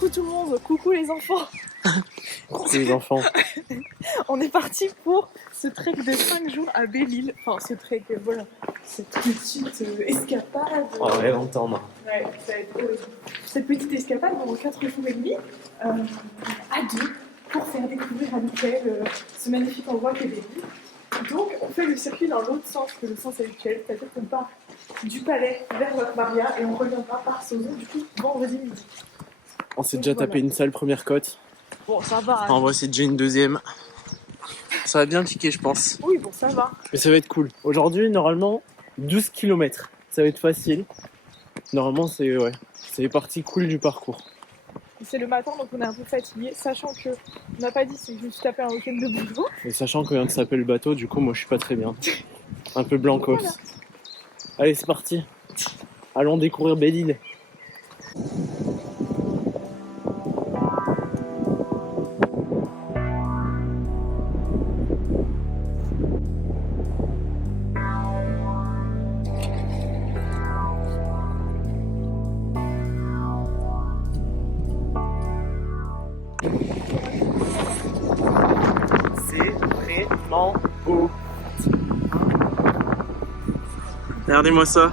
Coucou tout le monde, coucou les enfants. Coucou les enfants. On est parti pour ce trek de 5 jours à Belle-Île. Enfin, ce trek, voilà, cette petite escapade. On va l'entendre. Ouais, ça va être horrible. Cette petite escapade pendant 4 jours et demi, à deux, pour faire découvrir à Mickaël ce magnifique endroit qu'est Belle-Île. Donc, on fait le circuit dans l'autre sens que le sens habituel, c'est-à-dire qu'on part du palais vers Loc Maria et on reviendra par Sauzon, du coup, vendredi midi. On s'est déjà tapé une sale première côte. Bon, ça va. En vrai, c'est déjà une deuxième. Ça va bien piquer, je pense. Oui, bon, ça va. Mais ça va être cool. Aujourd'hui, normalement, 12 km. Ça va être facile. Normalement, c'est les parties cool du parcours. C'est le matin, donc on est un peu fatigué, sachant que on n'a pas dit c'est que je me suis tapé un week-end de boulot. Et sachant qu'on vient de s'appeler le bateau, du coup, moi, je suis pas très bien. Un peu blancos. Voilà. Allez, c'est parti. Allons découvrir Belle-Île. C'est vraiment beau. Regardez-moi ça.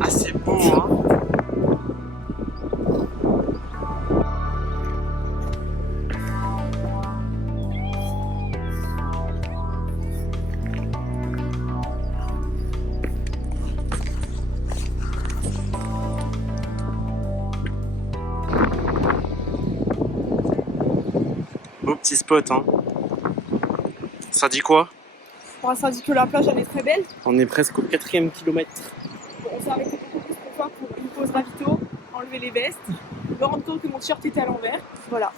Ah, c'est beau, hein. Beau petit spot, hein. Ça dit quoi? Bon, ça dit que la plage elle est très belle. On est presque au 4e kilomètre. Bon, on s'est arrêté beaucoup plus pour toi pour une pause ravito, enlever les vestes, me rendre compte que mon t-shirt était à l'envers. Voilà.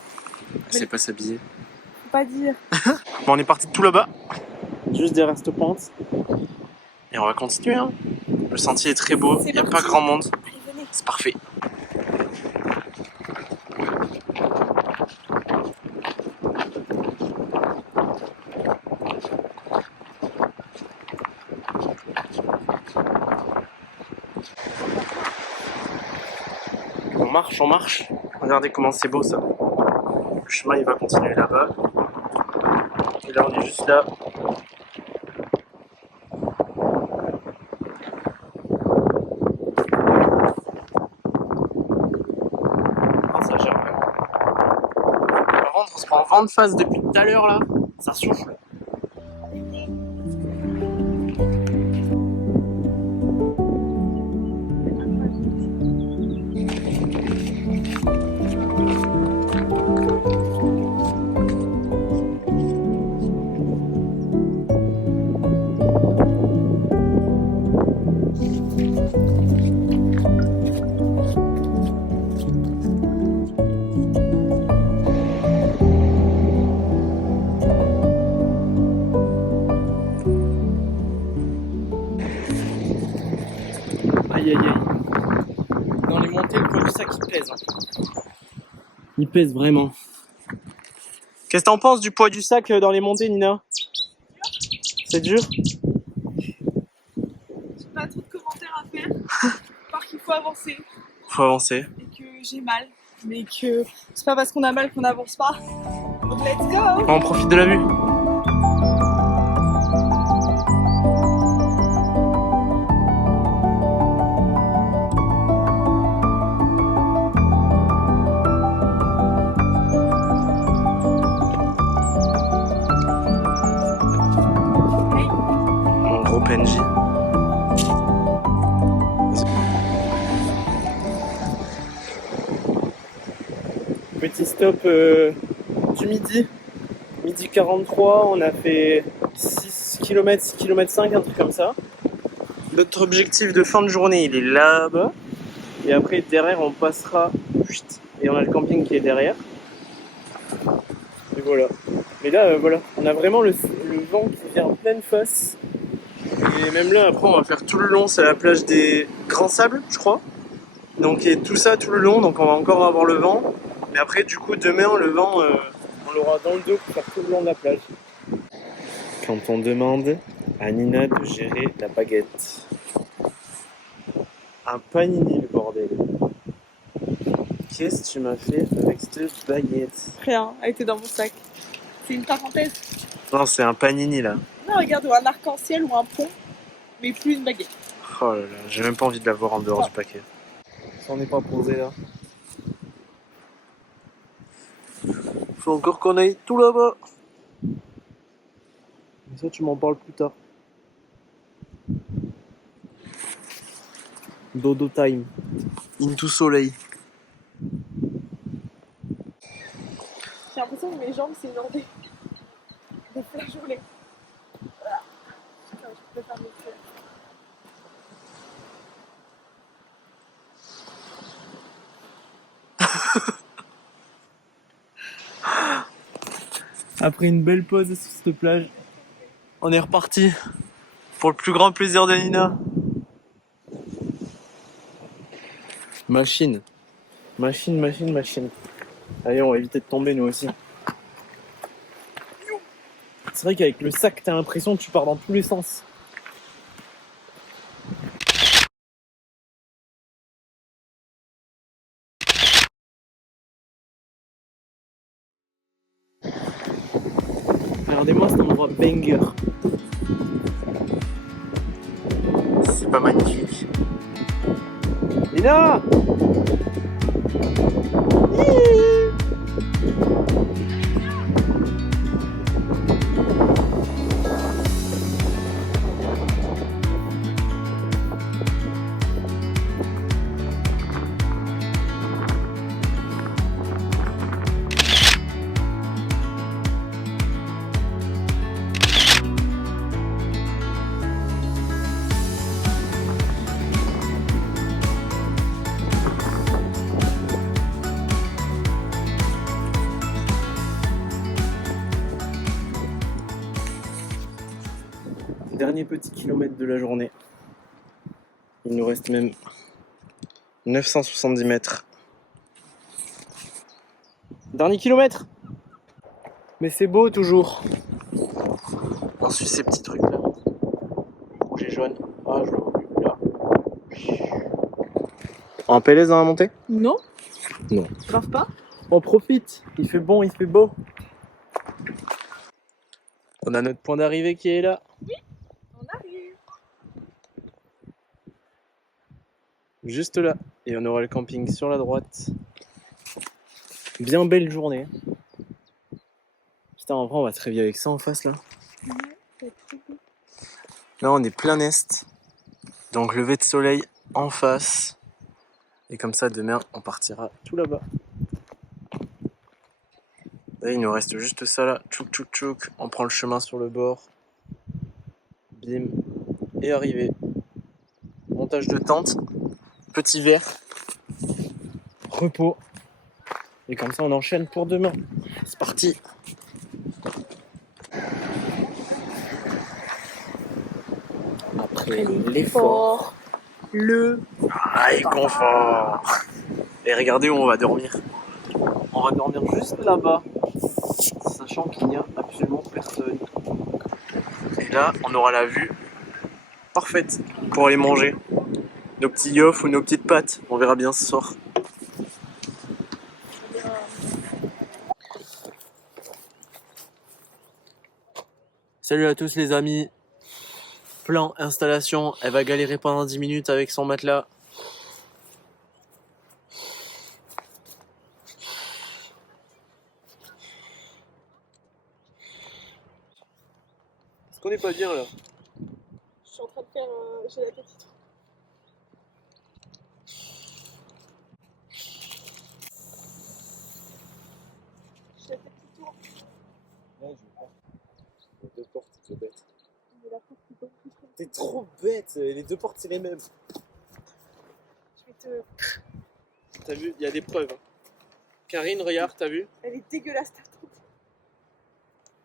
C'est pas s'habiller. Faut pas dire. Bon, on est parti de tout là-bas. Juste derrière cette pente. Et on va continuer, hein. Le sentier est très beau, il n'y a pas grand monde. Allez, venez. C'est parfait. On marche. Regardez comment c'est beau ça. Le chemin il va continuer là-bas. Et là on est juste là. Ah, ça gère vraiment. Par contre on se prend vent de face depuis tout à l'heure là. Ça souffle. Aïe aïe aïe. Dans les montées, le poids du sac il pèse. Hein. Il pèse vraiment. Qu'est-ce que t'en penses du poids du sac dans les montées, Nina? C'est dur? J'ai pas trop de commentaires à faire. Par qu'il faut avancer. Faut avancer. Et que j'ai mal. Mais que c'est pas parce qu'on a mal qu'on n'avance pas. Donc let's go! On profite de la vue. Mon gros PNJ. Petit stop du midi. Midi 43, on a fait 6 km, 6 km 5, un truc comme ça. Notre objectif de fin de journée, il est là-bas. Et après, derrière, on passera. Et on a le camping qui est derrière. Et voilà. Mais là, voilà, on a vraiment le vent qui vient en pleine face. Et même là, après, on va faire tout le long. C'est la plage des Grands Sables, je crois. Donc, et tout ça tout le long. Donc, on va encore avoir le vent. Mais après, du coup, demain, le vent, on l'aura dans le dos pour faire tout le long de la plage. Quand on demande à Nina de gérer la baguette. un panini, le bordel. Qu'est-ce que tu m'as fait avec cette baguette? Rien, elle était dans mon sac. C'est une parenthèse. Non, c'est un panini là. Non, regarde, ou un arc-en-ciel ou un pont, mais plus une baguette. Oh là là, j'ai même pas envie de la voir en dehors du paquet. Ça on est pas posé là. Faut encore qu'on aille tout là-bas. Mais ça, tu m'en parles plus tard. Dodo time. Into soleil. J'ai l'impression que mes jambes, c'est genre des flageolets. Voilà. Putain, je peux faire mes pieds. Après une belle pause sur cette plage, on est reparti pour le plus grand plaisir de Nina. Machine. Machine. Allez, on va éviter de tomber nous aussi. C'est vrai qu'avec le sac, t'as l'impression que tu pars dans tous les sens. Regardez-moi cet endroit banger. C'est pas magnifique. Nina! Dernier petit kilomètre de la journée. Il nous reste même 970 mètres. Dernier kilomètre. Mais c'est beau toujours. On suit ces petits trucs là. Rouge et jaune. Ah, je le vois plus là. En PLS dans la montée? Non. Non. Grave pas. On profite. Il fait bon, il fait beau. On a notre point d'arrivée qui est là. Oui, on arrive. Juste là. Et on aura le camping sur la droite. Bien belle journée. Putain, en vrai, on va se réveiller avec ça en face là. Là, on est plein est. Donc, lever de soleil en face. Et comme ça, demain, on partira tout là-bas. Là, il nous reste juste ça là. Tchouk. On prend le chemin sur le bord. Bim. Et arrivé. Montage de tente. Petit verre. Repos. Et comme ça, on enchaîne pour demain. C'est parti. Après l'effort, le confort. Et regardez où on va dormir. On va dormir juste là-bas, sachant qu'il n'y a absolument personne. Et là, on aura la vue parfaite pour aller manger nos petits yofs ou nos petites pâtes. On verra bien ce soir. Salut à tous les amis. Plan, installation, elle va galérer pendant 10 minutes avec son matelas. Est-ce qu'on n'est pas bien là? Je suis en train de faire. J'ai la petite. J'ai fait petit tour. Non, je veux pas. Les deux portes, c'est bête. Mais la porte, c'est pas plus trop. T'es trop bête, les deux portes c'est les mêmes. Je vais te. T'as vu, il y a des preuves. Karine, regarde, t'as vu? Elle est dégueulasse ta tente.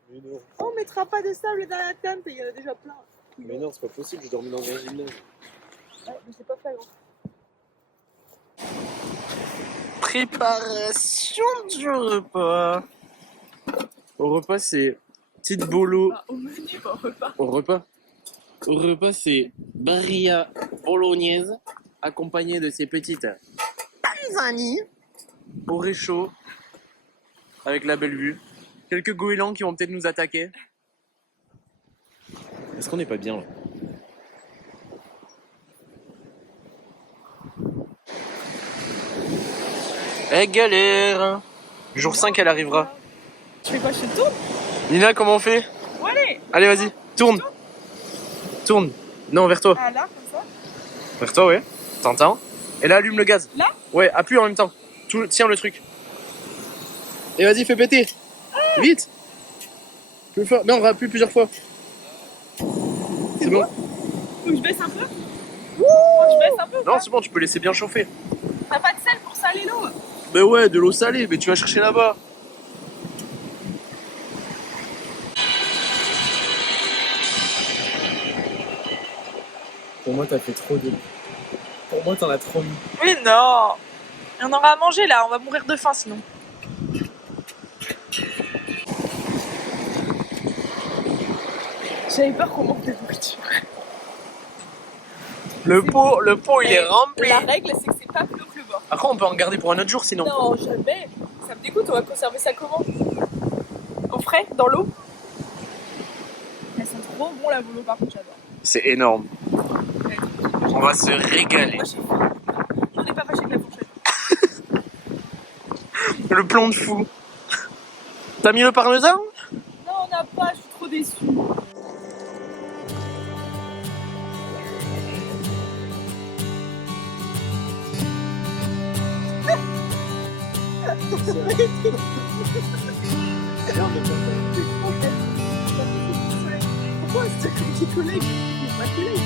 Mais non. On mettra pas de sable dans la tente, il y en a déjà plein. Mais non, c'est pas possible, j'ai dormi dans un gymnase. Ouais, mais c'est pas flagrant. Préparation du repas. Au repas, c'est petite bolo. Ah, au menu, pas au repas. Au repas, c'est barilla bolognaise accompagné de ses petites Tanzanie au réchaud avec la belle vue. Quelques goélands qui vont peut-être nous attaquer. Est-ce qu'on n'est pas bien là? Eh galère! Jour 5 elle arrivera. Tu fais quoi? Je te tourne? Nina, comment on fait? Bon, allez! Allez vas-y, tourne! Tourne! Non, vers toi. Ah là, comme ça? Vers toi, ouais. T'entends? Et là, allume le gaz. Là? Ouais, appuie en même temps. Tiens le truc. Et vas-y, fais péter. Vite. Plus fort. Non, on va appuyer plusieurs fois. C'est bon? Faut que je baisse un peu? Faut que je baisse un peu? Non, c'est bon, tu peux laisser bien chauffer. T'as pas de sel pour saler l'eau? Ben ouais, de l'eau salée, mais tu vas chercher là-bas. Pour moi, t'as fait trop de... Pour moi, t'en as trop mis. Mais non! On aura à manger là, on va mourir de faim sinon. J'avais peur qu'on manque de nourriture. Le pot, il est rempli. La règle, c'est que c'est pas plus haut que le bord. Après, on peut en garder pour un autre jour, sinon. Non, jamais. Ça me dégoûte, on va conserver ça comment? Au frais, dans l'eau? Elles sont trop bon la volo, par contre, j'adore. C'est énorme. On va se régaler. Moi, j'ai faim. J'en ai pas fâché avec la fourchette. Le plan de fou. T'as mis le parmesan? Non, on n'a pas, je suis trop déçue. Pourquoi c'est comme tes collègues? C'est pas collègue.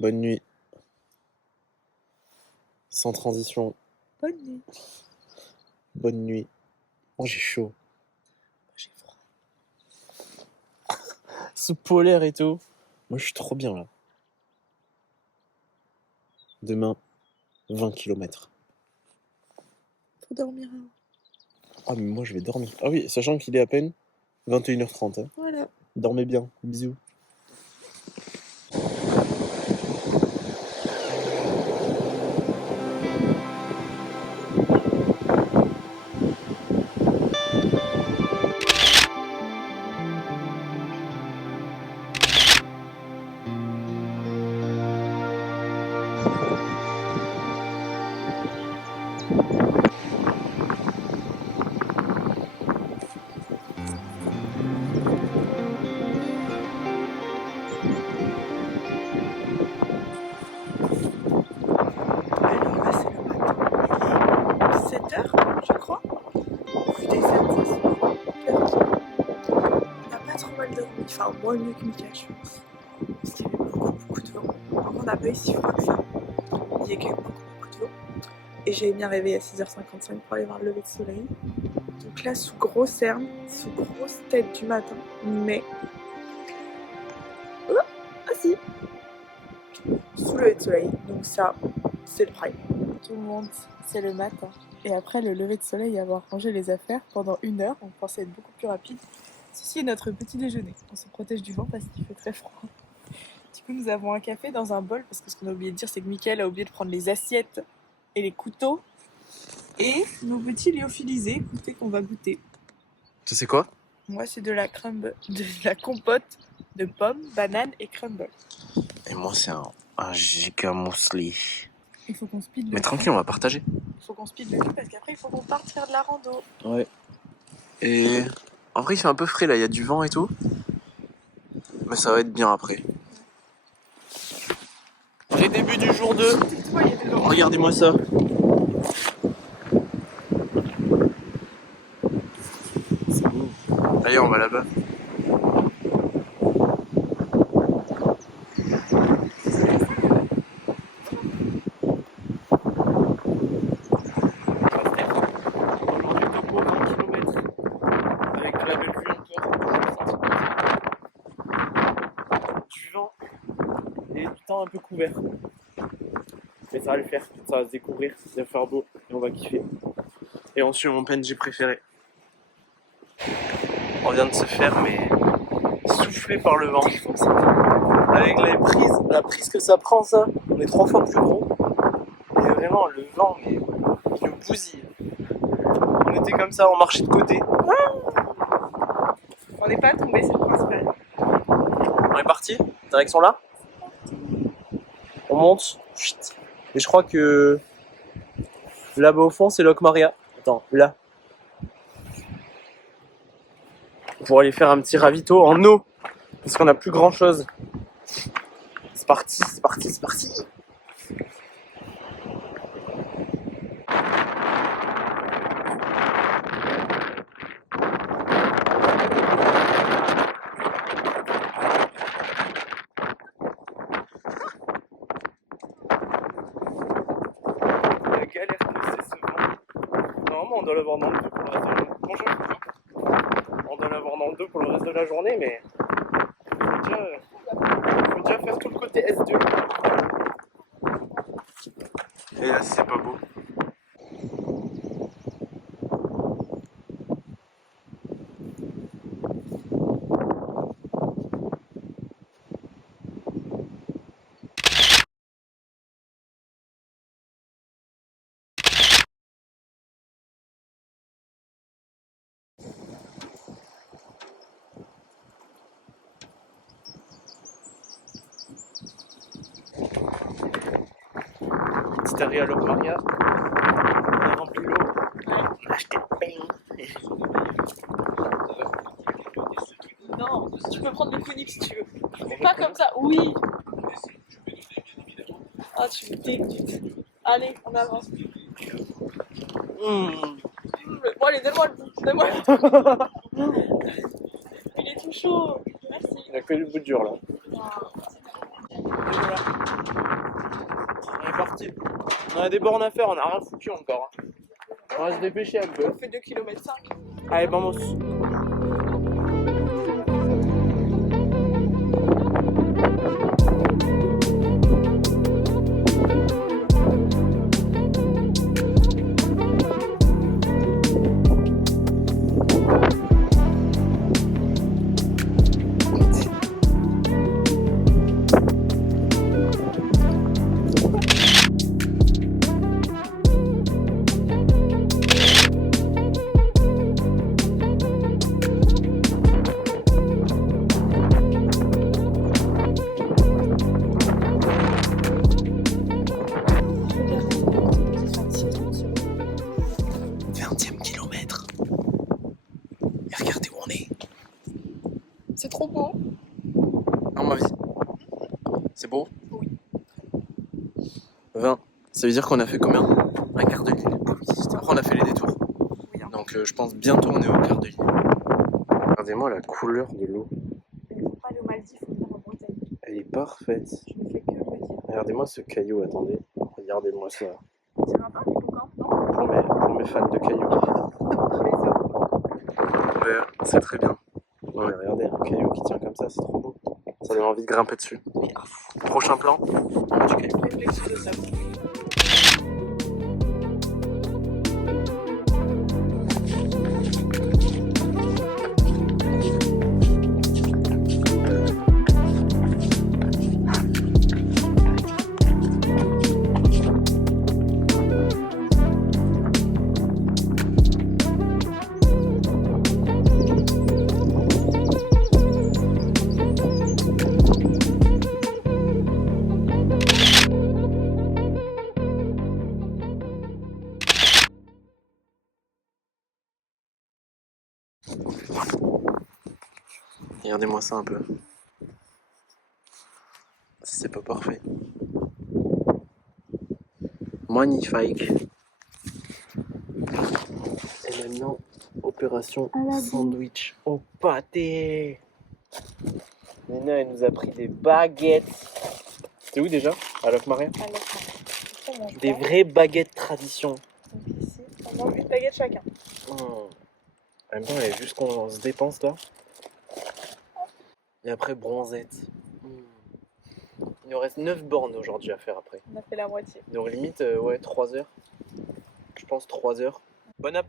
Bonne nuit. Sans transition. Bonne nuit. Bonne nuit. Oh, j'ai chaud. J'ai froid. Sous polaire et tout. Moi, je suis trop bien là. Demain, 20 km. Faut dormir. Ah, mais moi, je vais dormir. Ah oui, sachant qu'il est à peine 21h30. Hein. Voilà. Dormez bien. Bisous. Alors là, c'est le matin. Il est 17h, je crois. Au vu des aides, ça se voit. On n'a pas trop mal dormi. Enfin, moins mieux que Mika, je pense. Parce qu'il y avait beaucoup de vent. Par contre, on n'a pas eu si froid que ça. Il y a quand même beaucoup de vent. Et j'ai mis un réveil à 6h55 pour aller voir le lever de soleil. Donc là, sous grosse cerne, sous grosse tête du matin. Mais. Oh, ah si! Sous le lever de soleil. Donc ça, c'est le prime. Tout le monde, c'est le matin. Et après le lever de soleil et avoir rangé les affaires pendant 1 heure, on pensait être beaucoup plus rapide. Ceci est notre petit déjeuner. On se protège du vent parce qu'il fait très froid. Du coup, nous avons un café dans un bol parce que ce qu'on a oublié de dire, c'est que Mickaël a oublié de prendre les assiettes et les couteaux et nos petits lyophilisés, écoutez, qu'on va goûter. Tu sais quoi? Moi, c'est de la compote de pommes, bananes et crumble. Et moi, c'est un giga muesli. Il faut qu'on speed le Mais cul. tranquille, on va partager. Il faut qu'on speed le cul parce qu'après, il faut qu'on parte faire de la rando. Ouais. Et en vrai, il fait un peu frais là, il y a du vent et tout. Mais ça va être bien après. Les débuts du jour 2. Tais-toi, il y a de l'eau. Regardez-moi ça. on va là-bas. Aujourd'hui, topo 20 km avec de la belle vue encore. Du vent et du temps un peu couvert. Mais ça va le faire, ça va se découvrir, ça va faire beau et on va kiffer. Et on suit mon PNJ préféré. On vient de se faire mais soufflé par le vent. Avec la prise que ça prend ça, on est 3 fois plus gros. Et vraiment le vent, mais il nous bousille. On était comme ça, on marchait de côté. On n'est pas tombé, c'est le principal. On est parti, direction là. On monte. Chut. Et je crois que là-bas au fond c'est Locmaria. Attends, là. Pour aller faire un petit ravito en eau. Parce qu'on n'a plus grand chose. C'est parti, c'est parti, c'est parti. La galère que c'est ce vent. Normalement on doit l'avoir dans le dos pour le reste de la journée. Bonjour. On doit l'avoir dans le dos pour le reste de la journée, mais faut déjà faire tout le côté S2. Et là c'est pas beau. Petit arrêt à Locmaria. On a rempli l'eau. On a acheté le pain. Non, tu peux prendre le conique si tu veux. Mais pas comme ça, oui. Ah, tu me dégoûtes. Allez, on avance. Bon, allez, donne-moi le bout. Donne-moi le bout. Il est tout chaud. Merci. Il n'y a que du bout dur là. Et voilà. On est parti. On a des bornes à faire, on a rien foutu encore. On va se dépêcher un peu. On fait 2 km 5. Allez, vamos. C'est trop beau. Non, ma vie. C'est beau? Oui. 20. Ça veut dire qu'on a fait combien? Un quart de ligne. Après, on a fait les détours. Oui, hein. Donc, je pense bientôt on est au quart de ligne. Regardez-moi la couleur de l'eau. Il ne faut pas aller aux Maldives, il faut venir en Bretagne. Elle est parfaite. Je ne fais que le dire. Regardez-moi ce caillou, attendez. Regardez-moi ça. C'est un peu hippocampe, non? Pour mes fans de cailloux. Ouais, c'est très bien. Non mais regardez, un caillou qui tient comme ça, c'est trop beau. Ça donne envie de grimper dessus. Prochain plan, on va du caillou. Réflexion de sable. Regardez-moi ça un peu. C'est pas parfait. Magnifique. Et maintenant, hop. Opération À la sandwich au pâté. Nina, elle nous a pris des baguettes. C'est où déjà? À Locmaria? Des vraies baguettes tradition. Donc ici, on mange une baguette chacun. En même temps, il y a juste qu'on se dépense là. Et après, bronzette. Il nous reste 9 bornes aujourd'hui à faire après. On a fait la moitié. Donc limite, ouais, 3 heures. Je pense 3 heures. Bonne app!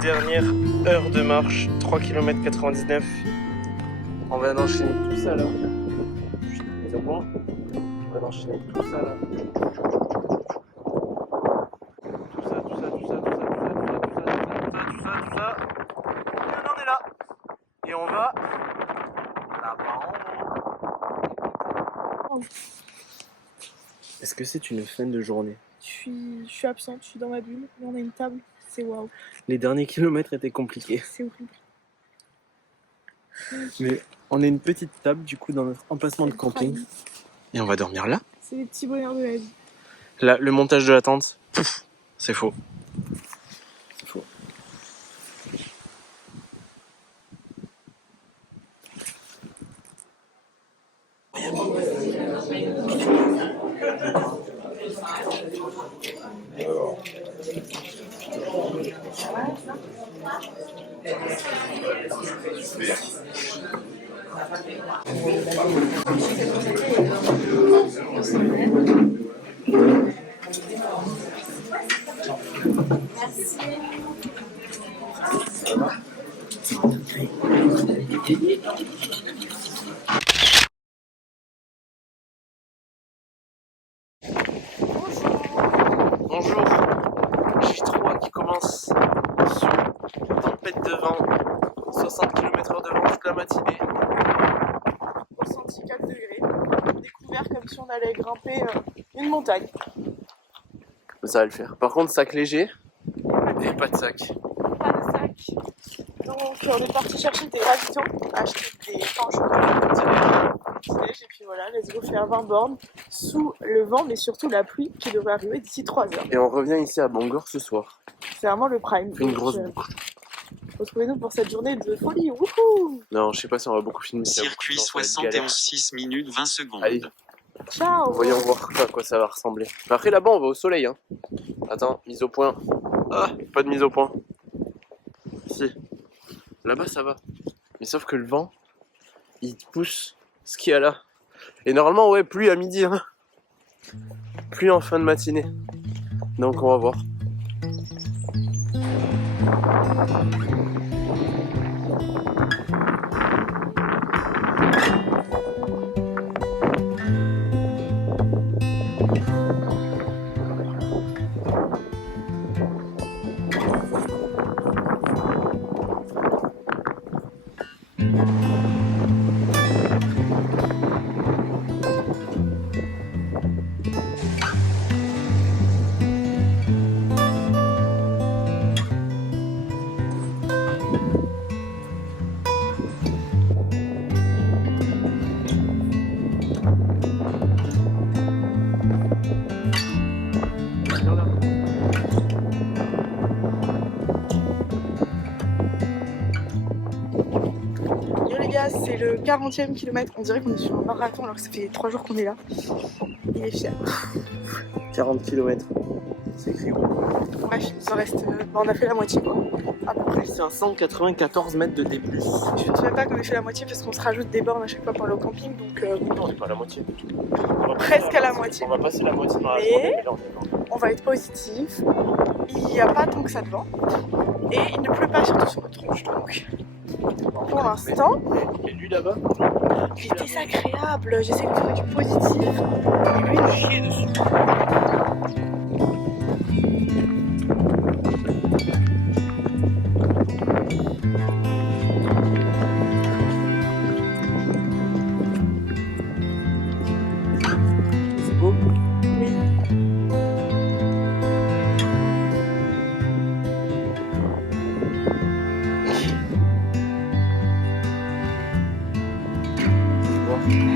Dernière heure de marche, 3 km 99. On va enchaîner tout ça là. Mise au point. On va enchaîner tout ça là. Tout ça. Et on en est là. Et on va là-bas en haut. Est-ce que c'est une fin de journée? Je suis absente, je suis dans ma bulle. Là, on a une table, c'est waouh. Les derniers kilomètres étaient compliqués. C'est horrible. Mais on a une petite table du coup dans notre emplacement de camping. Et on va dormir là. C'est les petits bonheurs de la vie. Là, le montage de la tente, c'est faux. C'est faux. Bonjour, J3 qui commence sur tempête de vent, 60 km/h de vent toute la matinée. Ressenti 4 degrés, découvert comme si on allait grimper une montagne. Ça va le faire. Par contre, sac léger et pas de sac. Pas de sac. Donc on est parti chercher des ravitaux, acheter des pains au chocolat, petit-déj, et puis voilà, let's go faire 20 bornes sous le vent, mais surtout la pluie qui devrait arriver d'ici 3 heures. Et on revient ici à Bangor ce soir. C'est vraiment le prime. Une grosse boucle. Retrouvez-nous pour cette journée de folie. Wouhou! Non, je sais pas si on va beaucoup filmer. Circuit 71 6 minutes 20 secondes. Allez, Ciao! voyons voir à quoi ça va ressembler. Après là-bas, on va au soleil. Hein. Attends, mise au point. Ah, pas de mise au point. Si. Là-bas, ça va. Mais sauf que le vent, il pousse ce qu'il y a là. Et normalement, ouais, pluie à midi. Hein. Pluie en fin de matinée. Donc on va voir. Yo les gars, c'est le 40e kilomètre. On dirait qu'on est sur un marathon alors que ça fait 3 jours qu'on est là. Il est fier. 40 km. C'est écrit où? Bref, il nous en reste. On a fait la moitié quoi. À peu près. 594 mètres de D+. Je ne sais même pas qu'on ait fait la moitié parce qu'on se rajoute des bornes à chaque fois pour aller au camping. Donc Non, c'est pas la moitié. presque à la moitié. On va passer la moitié dans la Mais- journée, mais là, on est dans- On va être positif. Il n'y a pas tant que ça de vent. Et il ne pleut pas surtout sur notre tronche, donc pour l'instant, Et lui là-bas, il est désagréable. J'essaie de trouver du positif. il lui il chier dessus. C'est beau. Oui.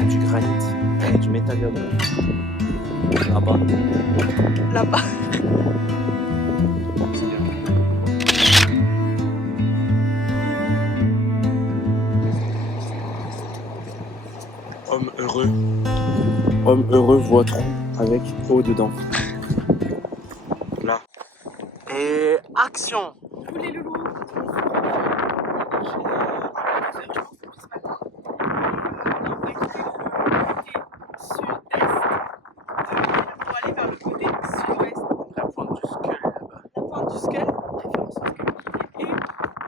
Du granit et du métallum. Là-bas. Là-bas. Homme heureux. Homme heureux voit trou avec eau dedans. Là. Et action! Tous les loulous. Pour aller vers le côté sud-ouest. La pointe du skull là-bas. La pointe du skull, référence au skull, et on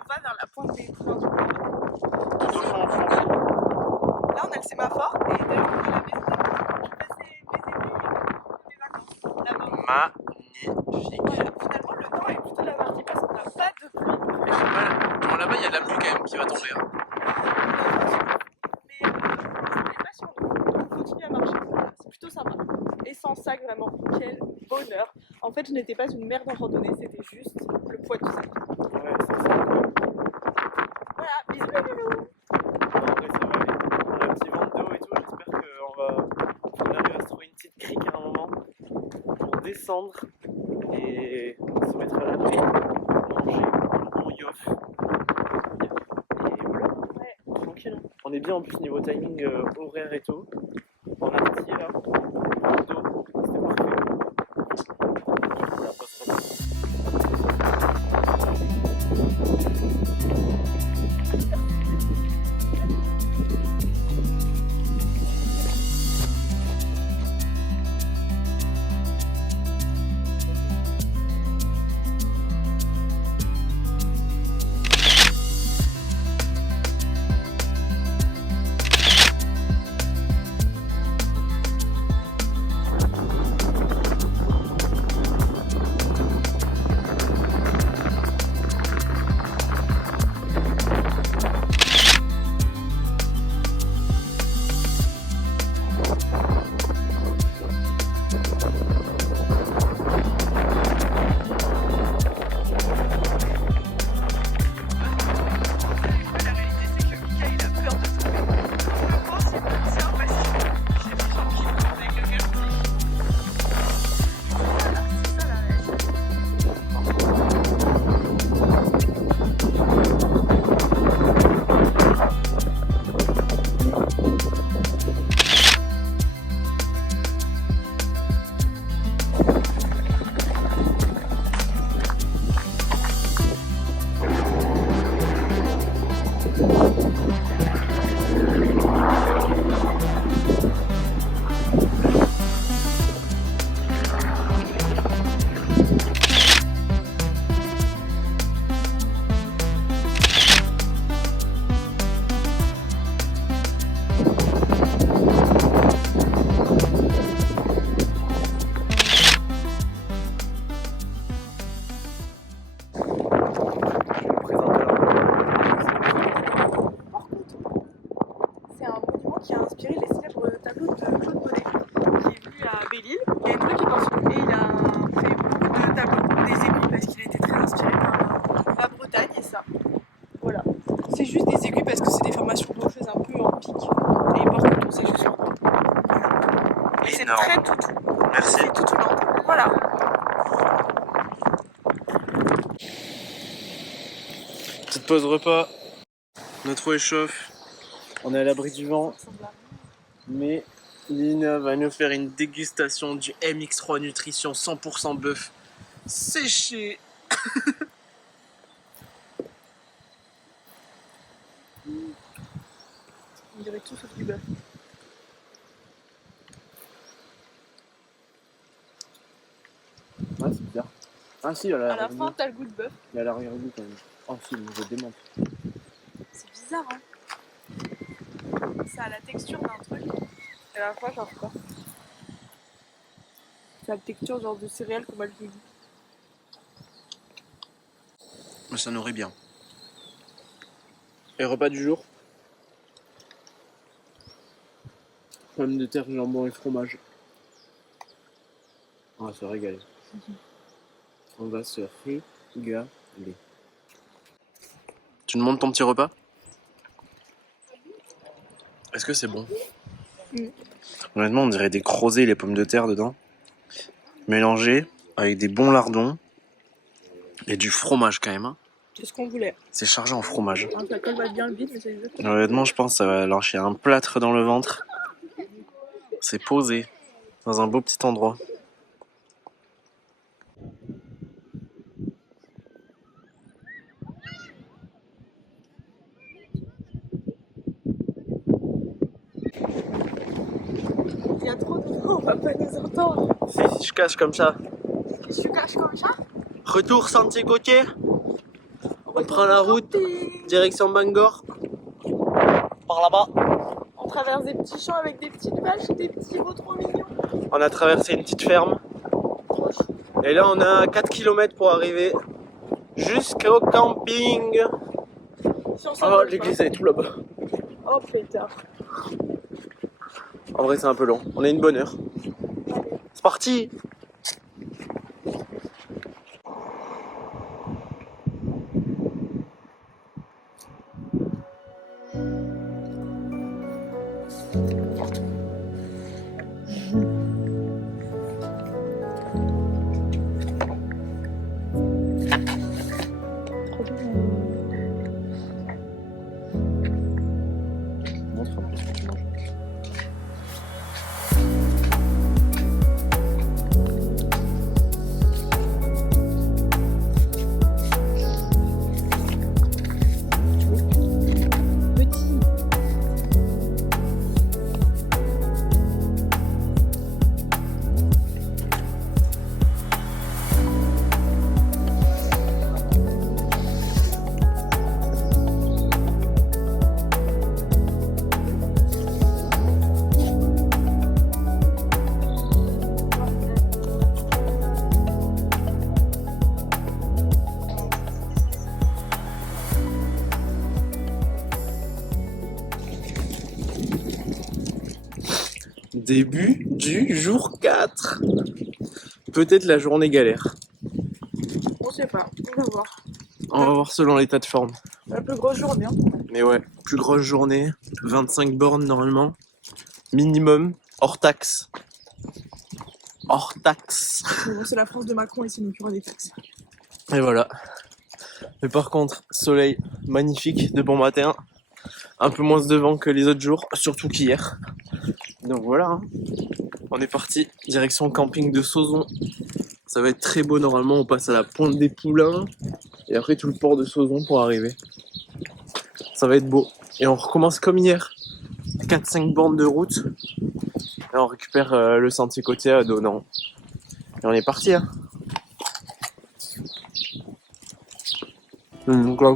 va vers la pointe des trains. Tout au fond en France. Là, on a le sémaphore, et d'ailleurs, on a la maison qui passait les étés des vacances là-bas. Magnifique. Voilà, finalement, le temps est plutôt de la partie parce qu'on n'a pas de pluie. Et je sais pas, là-bas il y a de la pluie quand même qui va tomber. Hein. Mais on n'est pas sur nous, donc on continue à marcher. Voilà, c'est plutôt sympa. Et sans sac, vraiment, quel bonheur. En fait, je n'étais pas une merde en randonnée, c'était juste le poids du sac. Ouais, c'est ça. Voilà, bisous les loulous. Après, ça va aller. On a un petit vent d'eau et tout. J'espère qu'on arrive à se trouver une petite crique à un moment pour descendre et se mettre à l'abri, manger un bon yoff. Et voilà, Ouais. tranquille. On est bien en plus niveau timing horaire et tout. En artier là, vent d'eau, c'était parfait. Voilà, pas trop. La réalité, c'est que Mika, il a peur de tomber. Je pense qu'il est aussi impatient. Il est tranquille avec le vertige. Voilà, c'est ça la réalité. C'est un monument qui a inspiré les célèbres tableaux de Claude Monet, qui est venu à Belle-Île. Il y a une rue qui porte son nom et il a fait beaucoup de tableaux, des aiguilles, parce qu'il était très inspiré par la Bretagne et ça. Voilà. C'est juste des aiguilles parce que c'est des formations rocheuses un peu en pic. Et par contre, c'est juste sur le dos. Voilà. Et c'est Énorme. très toutou. Merci. C'est toutou lent. Voilà. Petite pause repas. Notre eau échauffe. On est à l'abri du vent. Mais Lina va nous faire une dégustation du MX3 Nutrition 100% bœuf séché. On dirait tout sauf du bœuf. Ouais, c'est bizarre. Ah si, elle a À la fin, t'as le goût de bœuf. Il a l'arrière-goût quand même. Oh si, je démente. C'est bizarre, hein. Ça a la texture d'un truc. Et à la fois, genre pas. Ça a la texture genre de céréales qu'on mal cuit. Mais ça nourrit bien. Et repas du jour? Pommes de terre, jambon et fromage. On va se régaler. On va se régaler. Tu demandes ton petit repas? Est-ce que c'est bon? Honnêtement, on dirait des crozets, les pommes de terre dedans. Mélangées avec des bons lardons. Et du fromage quand même. Hein. C'est ce qu'on voulait. C'est chargé en fromage. Ça colle bien le vide, mais c'est juste. Honnêtement, je pense que ça va lâcher un plâtre dans le ventre. C'est posé dans un beau petit endroit. Il y a trop de gens, on va pas nous entendre. Si je cache comme ça. Si tu caches comme ça, Retour sentier côtier. On prend la route, direction Bangor. Par là-bas. on traverse des petits champs avec des petites vaches et des petits veaux trop mignons. On a traversé une petite ferme. Trop chou. Et là, on a 4 km pour arriver jusqu'au camping. Si on Oh, s'envole l'église elle est tout là-bas. pas. Oh pétard. En vrai, c'est un peu long. On a une bonne heure. C'est parti! Début du jour 4. Peut-être la journée galère. On sait pas, on va voir. On va voir selon l'état de forme. La plus grosse journée. Hein. Mais ouais, plus grosse journée, 25 bornes normalement, minimum, hors taxe. Hors taxe. Bon, c'est la France de Macron ici, donc il y aura des taxes. Et voilà. Mais par contre, soleil magnifique de bon matin. Un peu moins de vent que les autres jours, surtout qu'hier. Donc voilà, hein. On est parti, direction camping de Sauzon. Ça va être très beau normalement, on passe à la pointe des Poulains. Et après tout le port de Sauzon pour arriver. Ça va être beau. Et on recommence comme hier. 4-5 bornes de route. Et on récupère le sentier côtier à Donan. Et on est parti, hein. Donc là,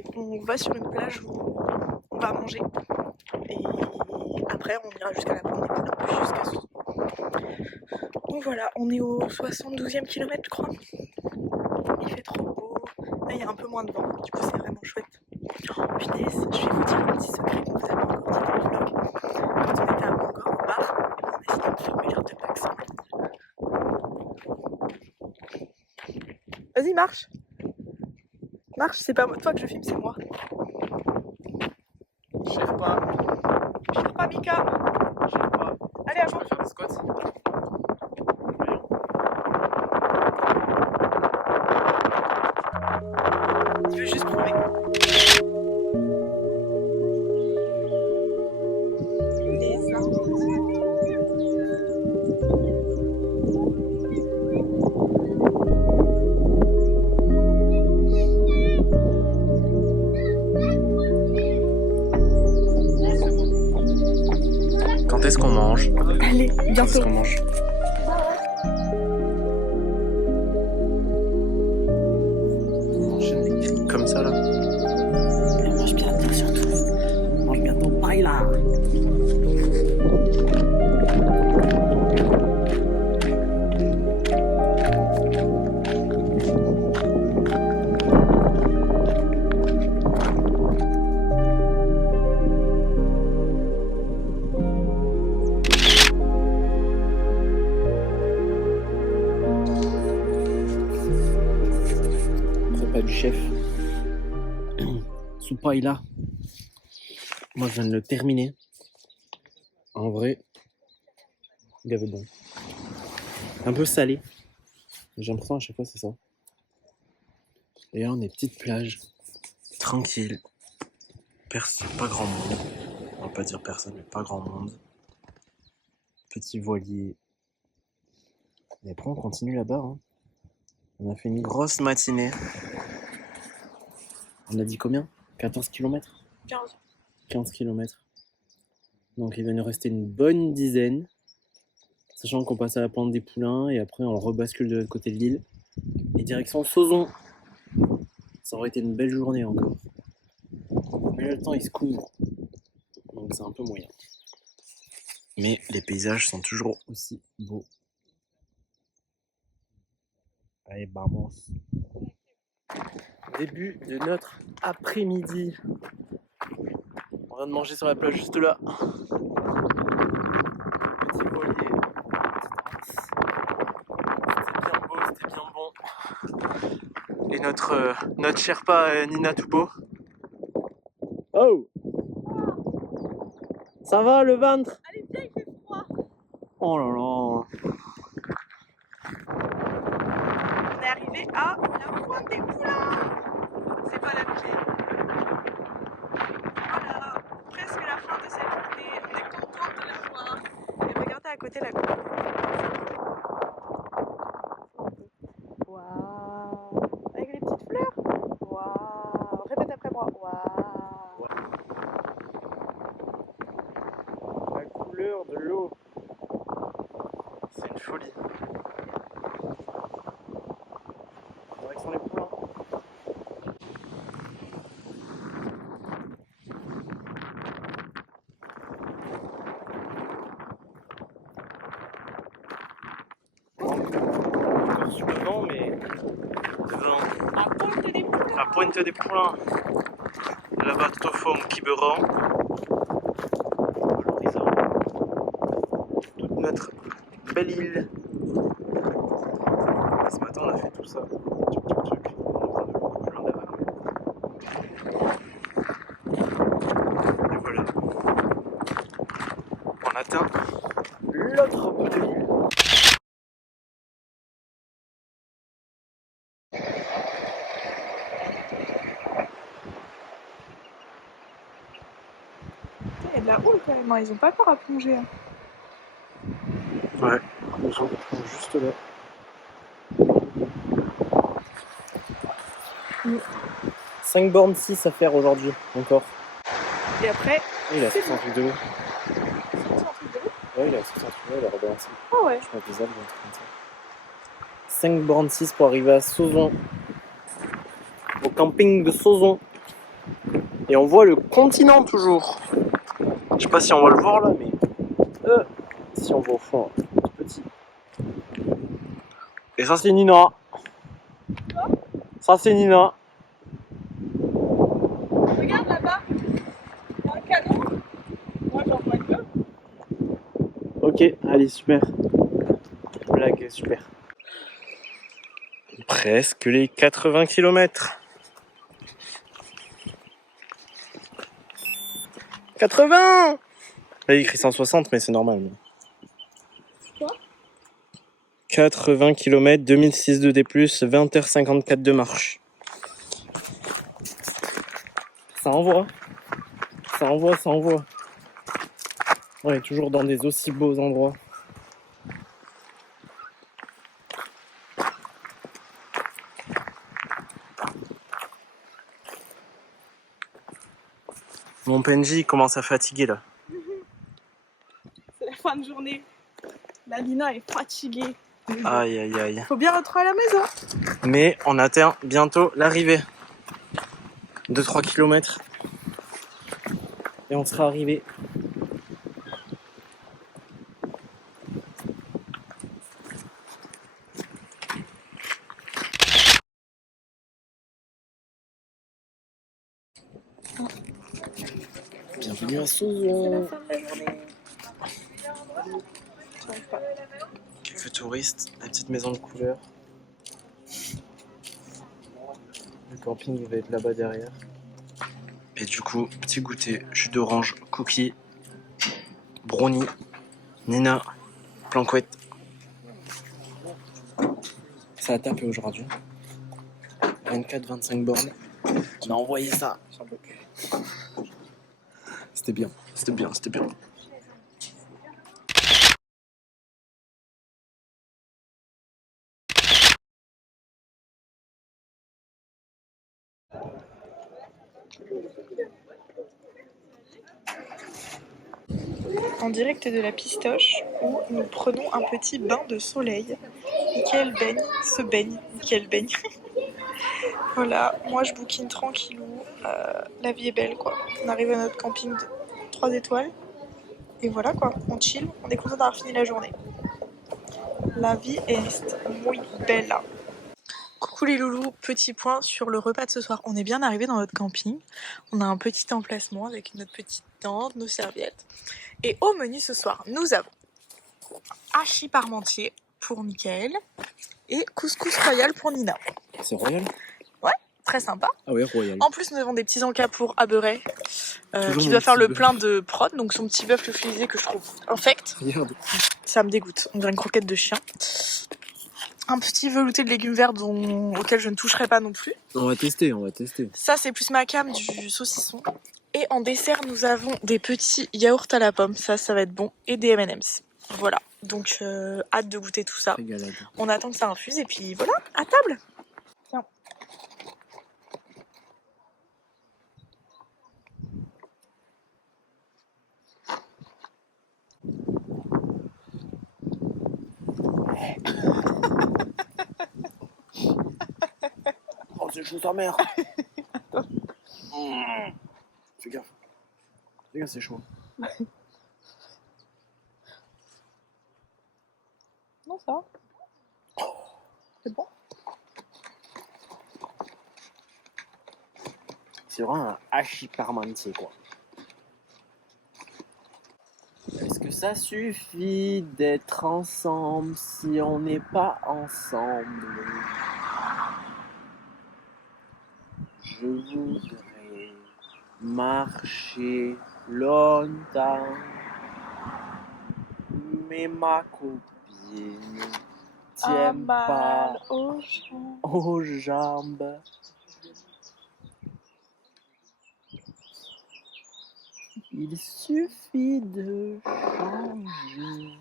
et on va sur une plage où on va manger. Et après, on ira jusqu'à la pointe des Poulains, puis jusqu'à Souzon. Donc voilà, on est au 72e kilomètre, je crois. Il fait trop beau. Là, il y a un peu moins de vent, du coup, c'est vraiment chouette. Oh, punaise, je vais vous dire un petit secret qu'on vous a pas encore dit dans le vlog. Quand on était à Bangor, au bar, on a signé un formulaire de Pax en ligne. Vas-y, marche. Marche, c'est pas toi que je filme, c'est moi. Je sais pas. Je sais pas, Mika. Je sais pas. Allez, à Je vous. vais faire des squats. Je veux juste prouver. Quand est-ce qu'on mange? Allez, Quand est-ce bientôt. qu'on mange? On enchaîne les clics comme ça là. On mange bientôt surtout. On mange bientôt paella. Repas du chef. Soupaïla. Moi je viens de le terminer. En vrai, il avait bon. Un peu salé. J'ai l'impression à chaque fois c'est ça. Et là on est petite plage. Tranquille. Pas grand monde. On va pas dire personne, mais pas grand monde. Petit voilier. Et après on continue là-bas. Hein. On a fait une grosse matinée. On a dit combien? 14 km? 15. 15 km. Donc il va nous rester une bonne dizaine. Sachant qu'on passe à la pointe des Poulains et après on rebascule de l'autre côté de l'île. Et direction Sauzon. Ça aurait été une belle journée encore. Mais là, le temps il se couvre. Donc c'est un peu moyen. Mais les paysages sont toujours aussi beaux. Allez, vamos. Début de notre après-midi. On vient de manger sur la plage juste là. Petit voilier, petite race. C'était bien beau, c'était bien bon. Et notre Sherpa Nina Toupo. Oh! Ça va le ventre? Allez, viens, il fait froid. Oh là là! On est arrivé à la pointe des Poulains. C'est pas la clé. Voilà, presque la fin de cette journée. On est contente de la voir. Et regardez à côté la cour. Waouh! Avec les petites fleurs. Waouh! Répète après moi. Waouh! La couleur de l'eau. C'est une folie. Direction les Poulains. Encore sous le vent, mais devant La pointe des Poulains. la pointe des Poulains. Là-bas, tout au fond, Quiberon. À l'horizon. Toute notre belle île. Ce matin, on a fait tout ça. Tchouk, tchouk, tchouk. On a besoin de beaucoup plus loin derrière. Et voilà. On atteint l'autre bout de l'île. Il y a de la houle quand même, ils ont pas peur à plonger. Hein. Ouais, ils sont juste là. 5 bornes 6 à faire aujourd'hui, encore. Et après, Il a c'est sorti un truc de l'eau. c'est un truc de ouf. Ouais, il a sorti un truc de l'eau, il a rebalancé. Ah ouais. Je crois des algues, un truc comme ça. 5 bornes 6 pour arriver à Sauzon. Au camping de Sauzon. Et on voit le continent toujours. Je sais pas si on va le voir là, mais si on va au fond, petit. Et ça c'est Nina. Ça c'est Nina. Regarde là-bas, il y a un canon. Moi j'en vois deux. Ok, allez, super. Blague, super. Presque les 80 km. 80! Là, il écrit 160, mais c'est normal. Quoi? 80 km, 2006 de D+, 20h54 de marche. Ça envoie. Ça envoie, ça envoie. On est toujours dans des aussi beaux endroits. Mon PNJ il commence à fatiguer là. C'est la fin de journée. La Lina est fatiguée. Aïe aïe aïe. Faut bien rentrer à la maison. Mais on atteint bientôt l'arrivée. 2-3 km. Et on sera arrivé. Bienvenue à C'est la Souzon. fin de la journée. J'arrive pas. Quelques touristes, la petite maison de couleur. Le camping il va être là-bas derrière. Et du coup, petit goûter, jus d'orange, cookie, brownie, Nina, planquette. Ça a tapé aujourd'hui. 24-25 bornes. On a envoyé ça. C'était bien, c'était bien, c'était bien. En direct de la Pistoche où nous prenons un petit bain de soleil. Mickaël baigne, se baigne, Mickaël baigne. Voilà, moi je bouquine tranquillou, la vie est belle quoi. On arrive à notre camping de 3 étoiles et voilà quoi, on chill, on est content d'avoir fini la journée. La vie est muy bella. Coucou les loulous, petit point sur le repas de ce soir. On est bien arrivé dans notre camping. On a un petit emplacement avec notre petite tente, nos serviettes. Et au menu ce soir, nous avons hachis parmentier pour Mickaël et couscous royal pour Nina. C'est royal? Très sympa. Ah ouais, royal. En plus, nous avons des petits encas pour Aberay Toujours qui mon doit faire petit le bœuf. plein de prod, donc son petit bœuf lyophilisé que je trouve infect. Regarde. Ça me dégoûte, on dirait une croquette de chien. Un petit velouté de légumes verts auquel je ne toucherai pas non plus. On va tester, on va tester. Ça, c'est plus ma cam du saucisson. Et en dessert, nous avons des petits yaourts à la pomme, ça va être bon, et des M&M's. Voilà, donc hâte de goûter tout ça. Régalade. On attend que ça infuse et puis voilà, à table. Tiens. Oh, c'est chaud ta mère. Fais gaffe. Fais gaffe, c'est chaud. Non, ça va. C'est bon. C'est vraiment un hachis parmentier, quoi. Est-ce que ça suffit d'être ensemble si on n'est pas ensemble? Je voudrais marcher longtemps, mais ma copine tient pas aux jambes. Il suffit de changer.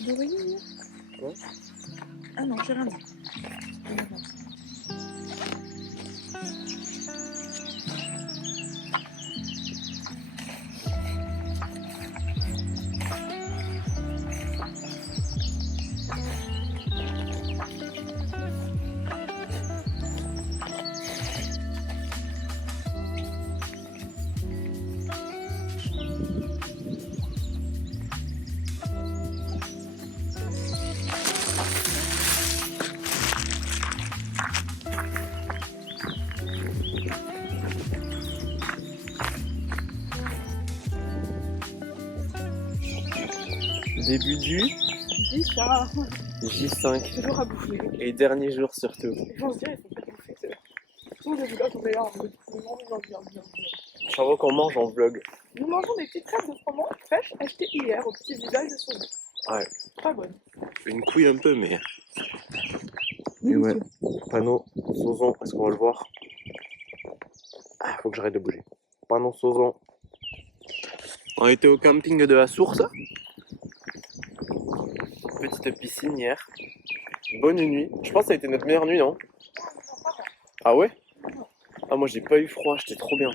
D'oreiller. Quoi? Ah non, j'ai rien dit. Début du Bizarre. J5 Toujours à bouffer. et dernier jour surtout. Les gens se disent, ils sont pas bouffer. Tout le village, on est là en mode bien. Je vois qu'on mange en vlog. Nous mangeons des petites crêpes de froment fraîches achetées hier au petit village de Saumur. Ouais. Pas bonne. Une couille un peu, mais. Et ouais, panneau Sauzon, est-ce qu'on va le voir? Ah, faut que j'arrête de bouger. Panneau Sauzon. On était au camping de la Source. Petite piscine hier. Bonne nuit. Je pense que ça a été notre meilleure nuit, non? Ah ouais? Ah, moi j'ai pas eu froid, j'étais trop bien.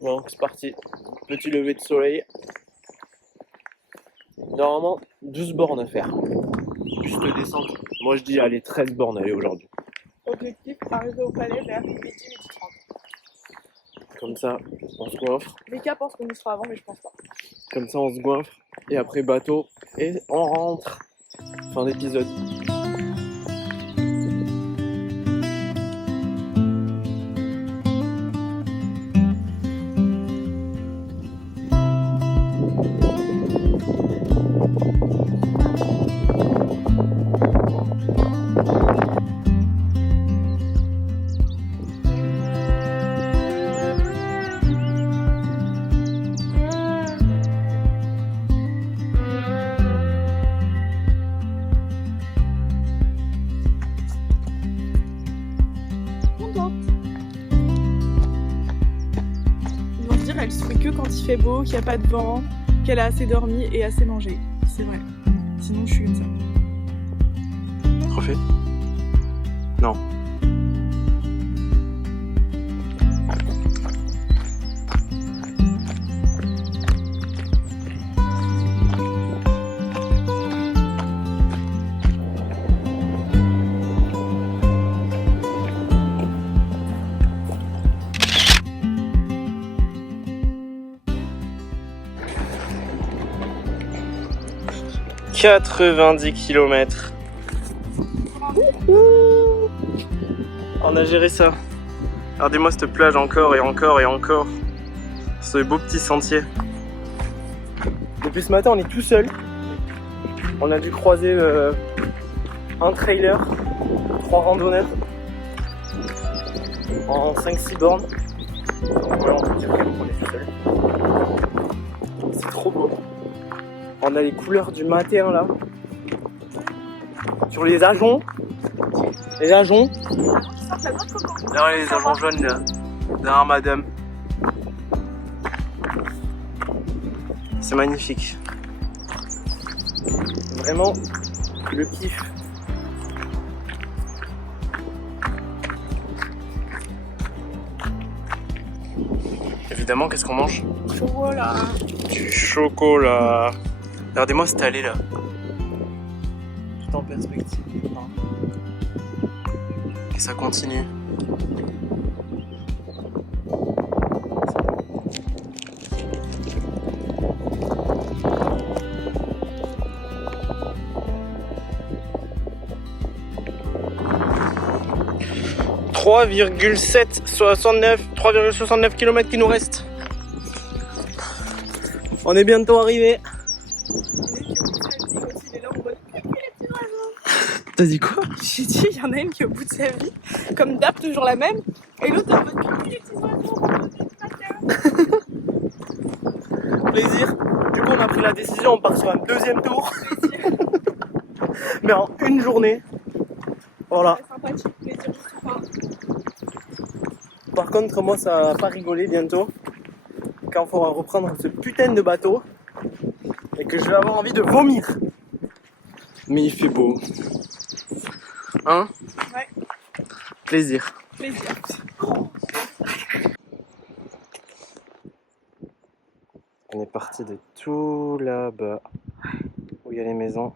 Donc c'est parti. Petit lever de soleil. Normalement 12 bornes à faire. Juste descente. Moi je dis allez 13 bornes allez aujourd'hui. Objectif, arriver au palais vers midi 30. Comme ça on se goinfre. Les cas pensent qu'on y sera avant, mais je pense pas. Comme ça on se goinfre. Et après bateau. Et on rentre. Fin d'épisode. Ils vont se dire, elle se fait que quand il fait beau, qu'il n'y a pas de vent, qu'elle a assez dormi et assez mangé. C'est vrai. Sinon, je suis comme ça. Refait? Non. « 90 km. On a géré ça. Regardez-moi cette plage encore et encore et encore. Ce beau petit sentier. Depuis ce matin, on est tout seul. On a dû croiser un trailer, 3 randonneurs en 5-6 bornes. Donc voilà, on peut dire qu'on est tout seul. C'est trop beau. On a les couleurs du matin là. Sur les ajoncs. Les ajoncs. Derrière les ajoncs jaunes là. Derrière madame. C'est magnifique. Vraiment le kiff. Évidemment, qu'est-ce qu'on mange? Chocolat. Du chocolat. Regardez-moi cette allée là. Tout en perspective. Et ça continue. « 3,69 km qui nous reste. On est bientôt arrivé. T'as dit quoi? J'ai dit, il y en a une qui est au bout de sa vie, comme d'hab, toujours la même, et l'autre en mode les petits oiseaux, Plaisir. Du coup, on a pris la décision, on part sur un deuxième tour. Mais en une journée. Voilà. sympathique, plaisir, je trouve pas. Par contre, moi, ça va pas rigoler bientôt. Quand il faudra reprendre ce putain de bateau. Et que je vais avoir envie de vomir. Mais il fait beau. Hein? Ouais. Plaisir. Plaisir. On est parti de tout là-bas. Où il y a les maisons.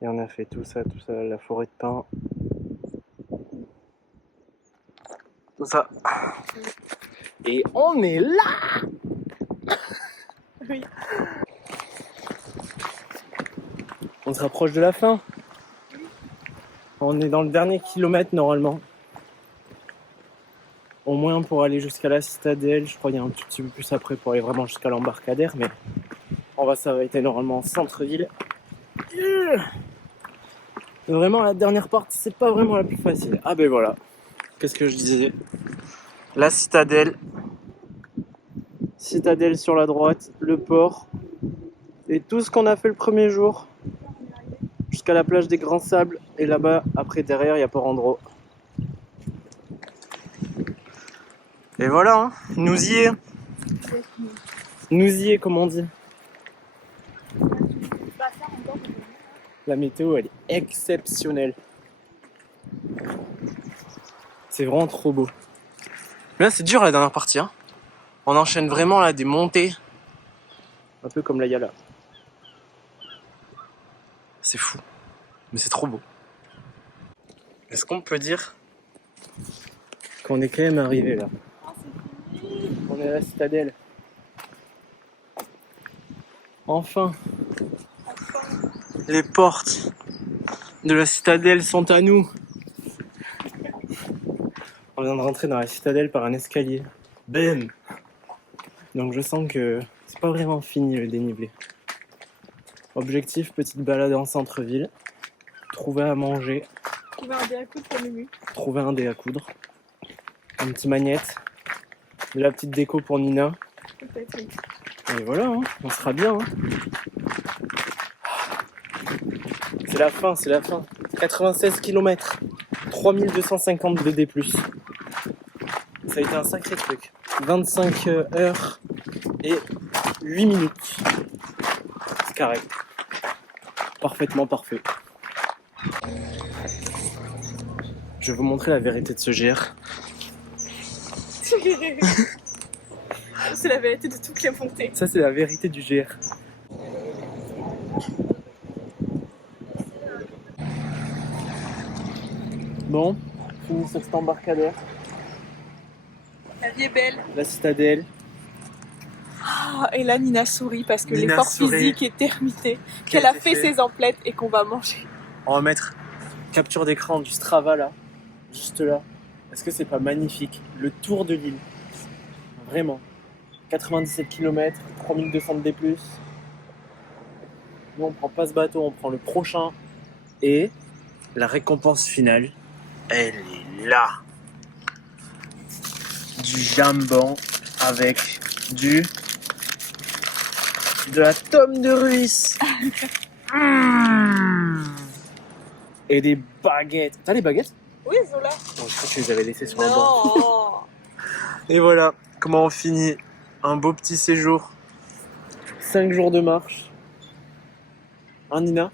Et on a fait tout ça, la forêt de pins. Tout ça. Et on est là! Oui. On se rapproche de la fin. On est dans le dernier kilomètre normalement. On moins pour aller jusqu'à la citadelle. Je crois qu'il y a un tout petit peu plus après pour aller vraiment jusqu'à l'embarcadère, mais on va s'arrêter normalement en centre-ville. Vraiment, la dernière partie, c'est pas vraiment la plus facile. Ah ben voilà, qu'est-ce que je disais? La citadelle. Citadelle sur la droite, le port. Et tout ce qu'on a fait le premier jour, jusqu'à la plage des Grands Sables. Et là-bas, après, derrière, il y a Port-Andro. Et voilà, hein, nous y est. Nous y est, comme on dit. La météo, elle est exceptionnelle. C'est vraiment trop beau. Mais là, c'est dur la dernière partie. Hein. On enchaîne vraiment là des montées. Un peu comme la Yala. C'est fou. Mais c'est trop beau. Est-ce qu'on peut dire qu'on est quand même arrivé là? On est à la citadelle. Enfin. Les portes de la citadelle sont à nous. On vient de rentrer dans la citadelle par un escalier. Bam! Donc je sens que c'est pas vraiment fini le dénivelé. Objectif, petite balade en centre-ville. Trouver à manger. Trouver un dé à coudre pour Mumu. Trouver un dé à coudre. Un petit magnète. De la petite déco pour Nina. Peut-être, oui. Et voilà, hein, on sera bien. Hein. C'est la fin, c'est la fin. 96 km. 3250 de D+. Ça a été un sacré truc. 25 heures et 8 minutes. C'est carré. Parfaitement parfait. Je vais vous montrer la vérité de ce GR. C'est la vérité de toutes les montées. Ça, c'est la vérité du GR. Bon, fini sur cet embarcadère. La vie est belle. La citadelle. Ah, et là, Nina sourit parce que Nina l'effort sourit. physique est terminé, qu'elle a fait ses emplettes et qu'on va manger. On va mettre capture d'écran du Strava là, juste là. Est-ce que c'est pas magnifique? Le tour de l'île. Vraiment. 97 km, 3200 de D+. Nous on prend pas ce bateau, on prend le prochain. Et la récompense finale, elle est là. Du jambon avec de la tome de Ruisse. Et des baguettes. T'as les baguettes? Oui, Zola. Non, je crois que tu les avais laissées sur le banc. Non. Et voilà comment on finit un beau petit séjour. 5 jours de marche. Hein, Nina?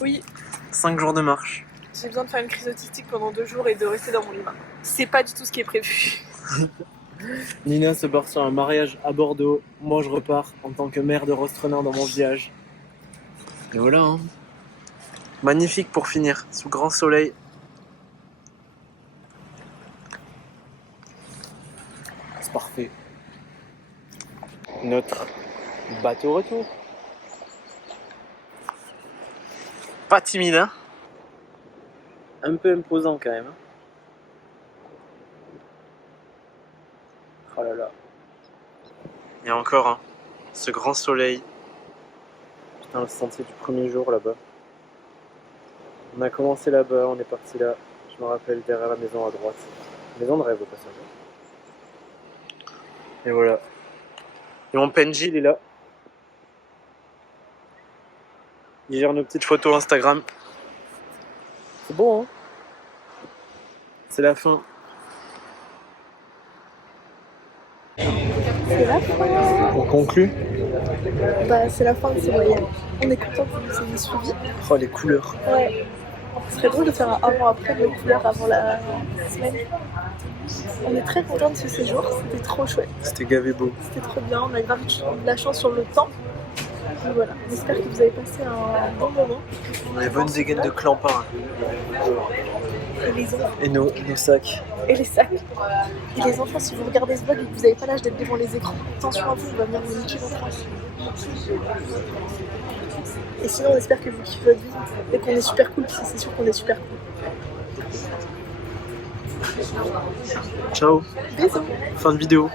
Oui, 5 jours de marche. j'ai besoin de faire une crise autistique pendant 2 jours et de rester dans mon lit. C'est pas du tout ce qui est prévu. Nina se barre sur un mariage à Bordeaux. Moi, je repars en tant que maire de Rostrenin dans mon village. Et voilà, hein. Magnifique pour finir, sous grand soleil. C'est parfait. Notre bateau retour. Pas timide, hein? Un peu imposant quand même. Oh là là. Et encore, hein, ce grand soleil. Putain, le sentier du premier jour là-bas. On a commencé là-bas, on est parti là. Je me rappelle, derrière la maison à droite. Maison de rêve au passage. Et voilà. Et mon Penji, il est là. Il gère nos petites photos Instagram. C'est bon, hein? C'est la fin. C'est la fin. On conclut. Bah, c'est la fin de ce voyage. On est content que vous ayez suivi. Oh, les couleurs. Ouais. Ce serait drôle de faire un avant-après de couleurs avant la semaine. On est très content de ce séjour, c'était trop chouette. C'était gavé beau. C'était trop bien, on a grave de la chance sur le temps. Donc voilà, j'espère que vous avez passé un bon moment. On a les bonnes dégaines de clampin. Et les enfants. Et nos sacs. Et les sacs. Et les enfants, si vous regardez ce vlog et que vous n'avez pas l'âge d'être devant les écrans, attention à vous, on va venir vous niquer en France. Et sinon, on espère que vous kiffez votre vie et qu'on est super cool, parce que c'est sûr qu'on est super cool. Ciao. Bisous. Fin de vidéo.